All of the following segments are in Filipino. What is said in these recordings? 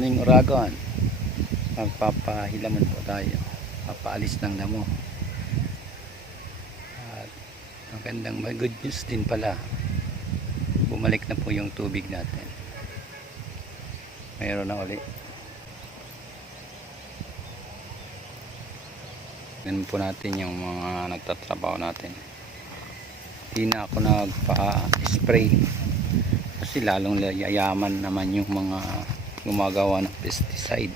morning Uragon. Magpapahilaman po tayo. Pag-alis ng damo. At magandang good news din pala. Bumalik na po yung tubig natin. Mayroon na ulit. Ganun po natin yung mga nagtatrabaho natin. Hindi na ako nagpa-spray kasi lalong yayaman naman yung mga gumagawa ng pesticide.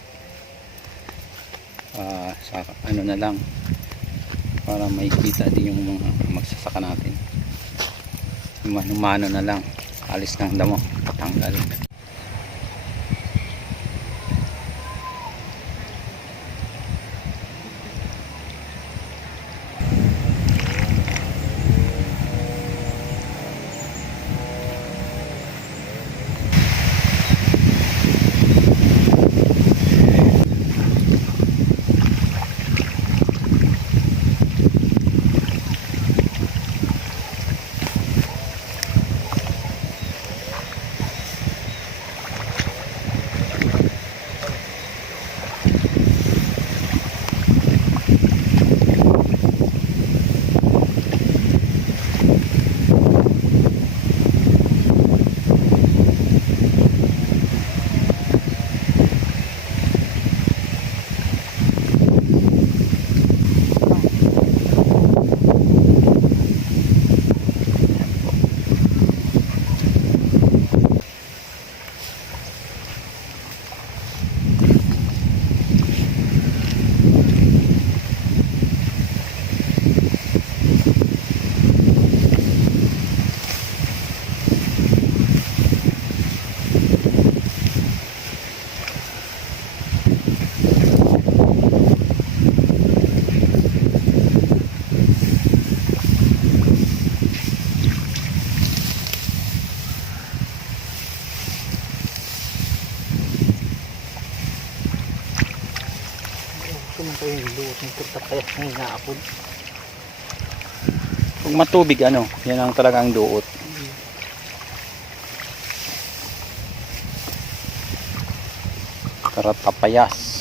Sa ano na lang para may kita din yung mga magsasaka natin. Humano na lang, alis ng damo, patanggal. Ito yung luot ng pagtatayas ng inaapod. Kung matubig ano, yan ang talagang duot. Para papayas.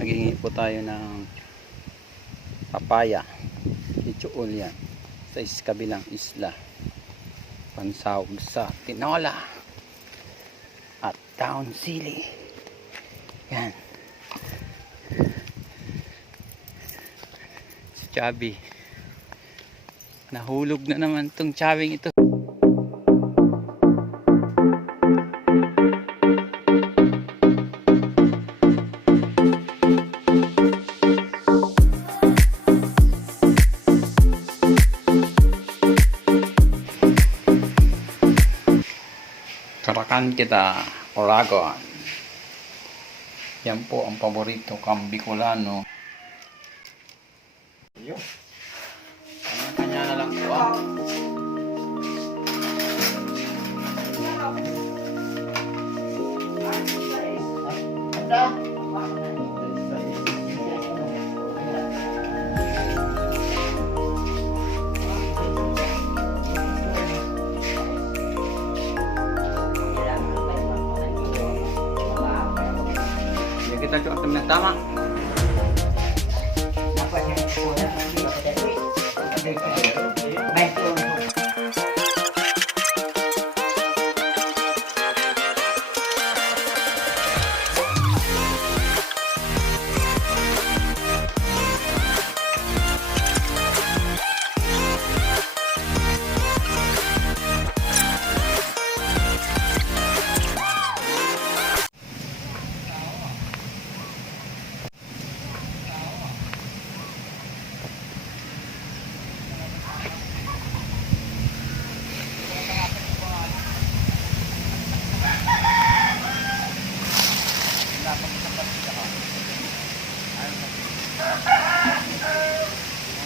Naghingi po tayo ng papaya, kichuol yan sa kabilang isla, pansahog sa tinola at town sili. Yan si Chubby, nahulog na naman tong Chubby ito. Karakan kita, Uragon. Yan po ang paborito kang Bicolano. Ayun. Kanya na lang po. Kita coba temen tama.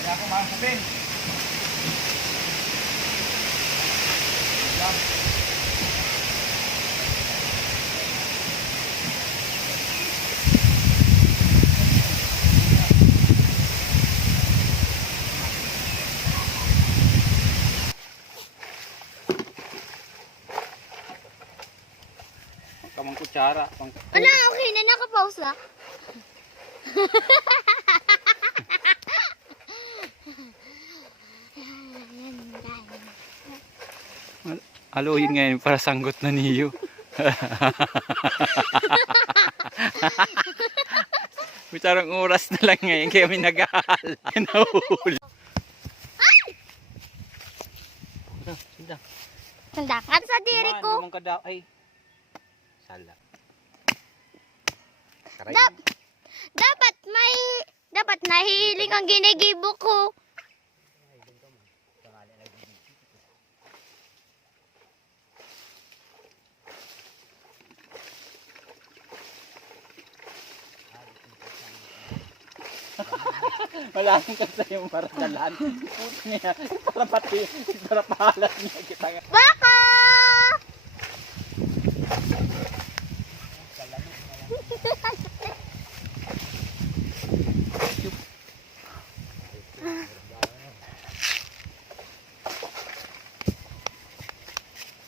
Kaya ako makasabing. Kamang kutsara. Wala, okay na. Nakapause na. Haluin ngayon para sanggot na niyo. Kutsarang oras na lang ngayon kaya may nag-ahal. Nahuli. Sinda. Sandakan sa diri ko. Ay. Sala. Dapat nahihiling ang ginigibo ko. Malaking ka sa yung paradalan. Puto niya. Para pahalat niya kita nga. Baka!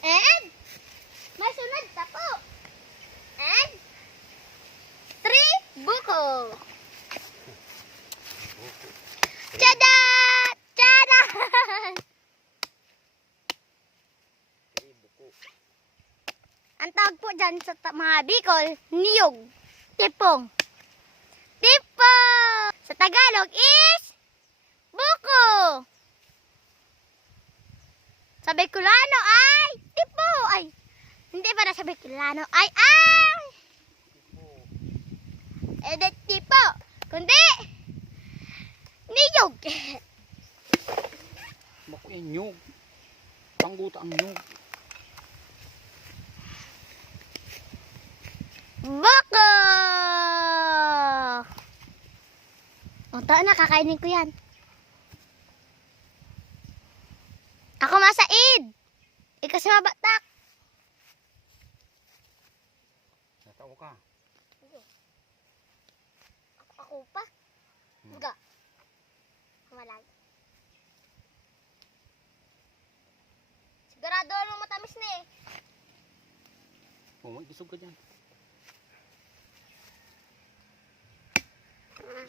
And may sunod na po. And 3 buko. Tada! Tada! Ang tawag po dyan sa mga Bicol, niyog. Tipong. Tipong! Sa Tagalog is buko. Sa Bicolano ay tipo. Ay, hindi para sa Bicolano ay edit tipo. Kundi niyog. Bako yung nyug. Pangguta ang nyug. Buko! O, na, kakainin ko yan. Ako masaid. Ikaw si mabatak. Natawa ka. Ako pa? Nga. Malag. Sigurado ano matamis na eh. May gisog ka dyan.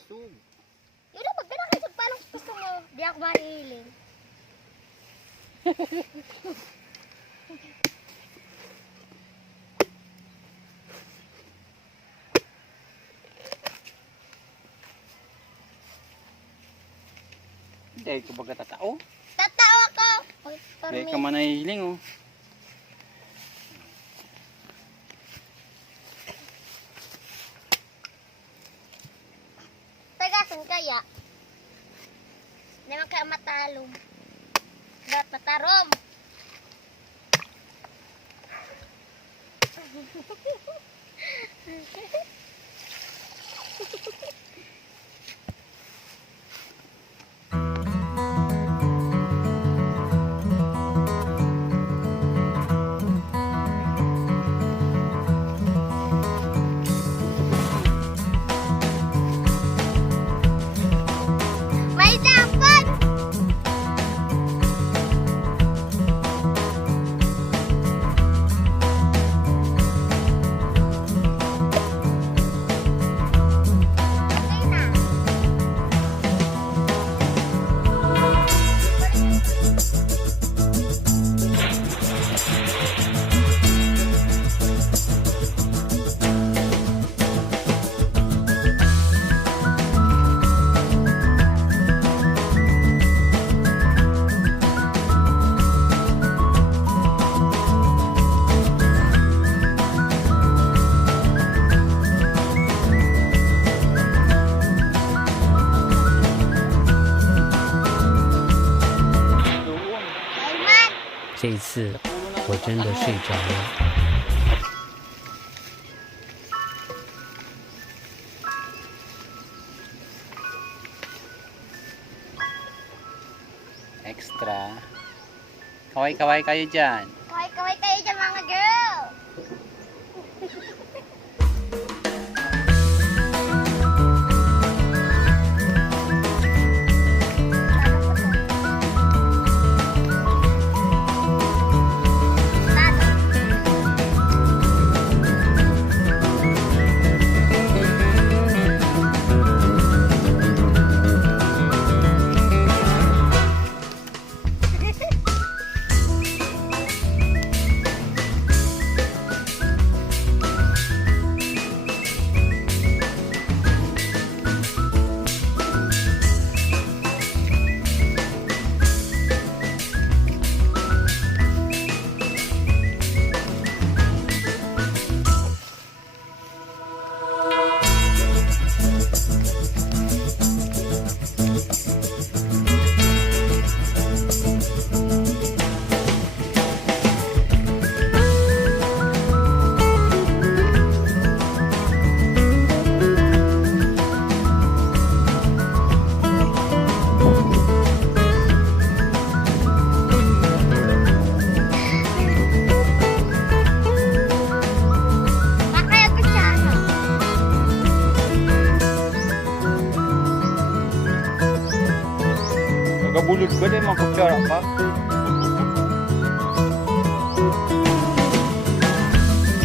Gisog. Yun na, pag pinakisog pa lang gusto mo, di ako mahihiling. Hindi ka baga tatao. Tatao ako! Hindi ka man nahihiling oh. Tagasan kaya? Hindi man kaya matalong. Dapat matarom. May dapat! Okay na. Doon. Ayman! 这一次我真的睡着了。 Sa extra. Kaway-kaway kayo dyan. Kaway-kaway kayo dyan mga girl. Nagabulod ba din mga kutsara pa?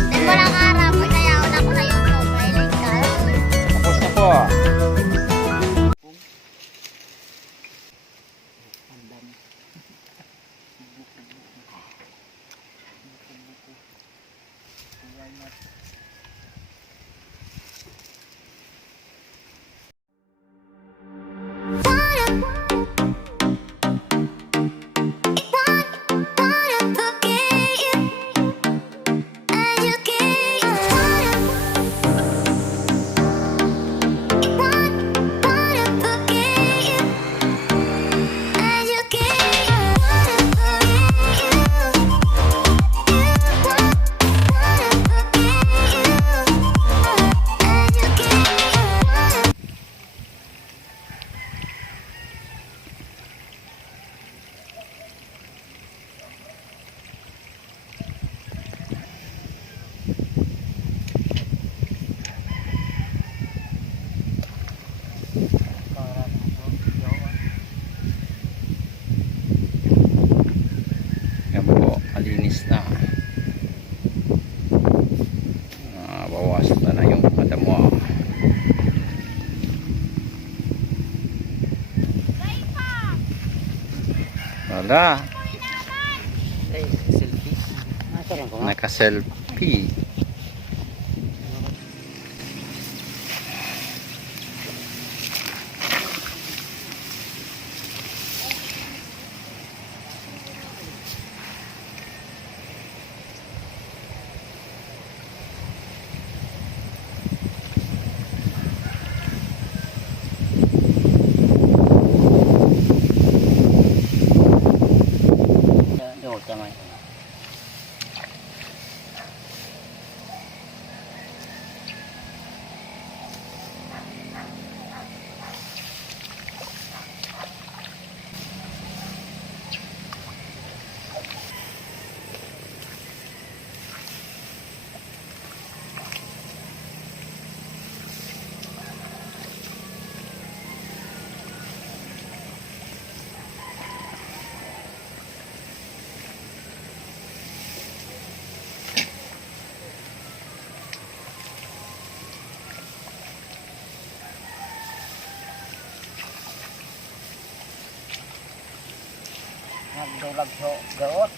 Then walang araw, kaya wala ko na YouTube. May link ka. Tapos na po. Yan po, malinis na. Bawas na yung kadamo. Wala. Naka-selfie. Nagdulag sa gaot.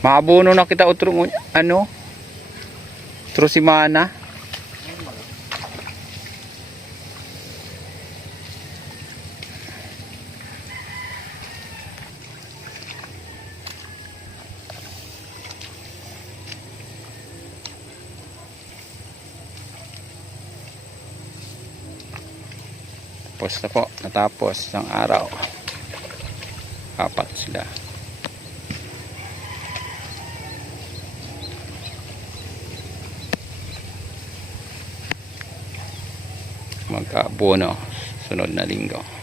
Maabono na kita utro mo, ano? Utro si Mana. Tapos na po, natapos ng araw. Apat sila. magka-abono sunod na linggo.